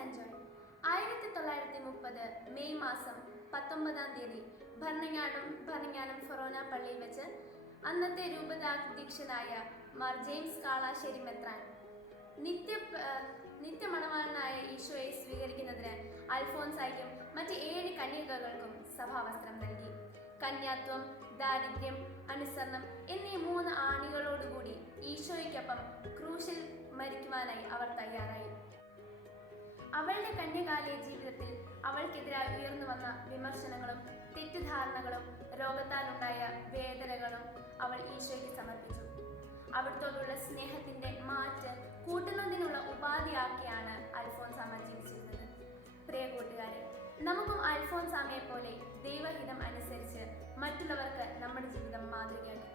And Joy 1930 May മാസം 19 ഭരണങ്ങാനം ഫൊറോന പള്ളിയിൽ വെച്ച് അന്നത്തെ രൂപതാധ്യക്ഷനായ മാർ ജെയിംസ് കാളാശ്ശേരി മെത്രാൻ നിത്യമണവാളനായ ഈശോയെ സ്വീകരിക്കുന്നതിന് അൽഫോൻസായ്ക്കും മറ്റ് 7 കന്യകകൾക്കും സഭാവസ്ത്രം നൽകി. കന്യാത്വം, ദാരിദ്ര്യം, അനുസരണം എന്നീ 3 ആണികളോടുകൂടി ഈശോയ്ക്കൊപ്പം ക്രൂശിൽ മരിക്കുവാനായി അവർ തയ്യാറായി. അവളുടെ കന്യകാലയ ജീവിതത്തിൽ അവൾക്കെതിരായി ഉയർന്നു വന്ന വിമർശനങ്ങളും തെറ്റിദ്ധാരണകളും രോഗത്താലുണ്ടായ വേദനകളും അവൾ ഈശോയ്ക്ക് സമർപ്പിച്ചു. അവിടുത്തോടുള്ള സ്നേഹത്തിന്റെ മാറ്റ് കൂട്ടുന്നതിനുള്ള ഉപാധിയാക്കിയാണ് അൽഫോൻസാമ്മ ജീവിച്ചിരുന്നത്. പ്രിയ കൂട്ടുകാരെ, നമുക്കും അൽഫോൻസാമ്മയെ പോലെ ദൈവഹിതം അനുസരിച്ച് മറ്റുള്ളവർക്ക് നമ്മുടെ ജീവിതം മാതൃകയാക്കി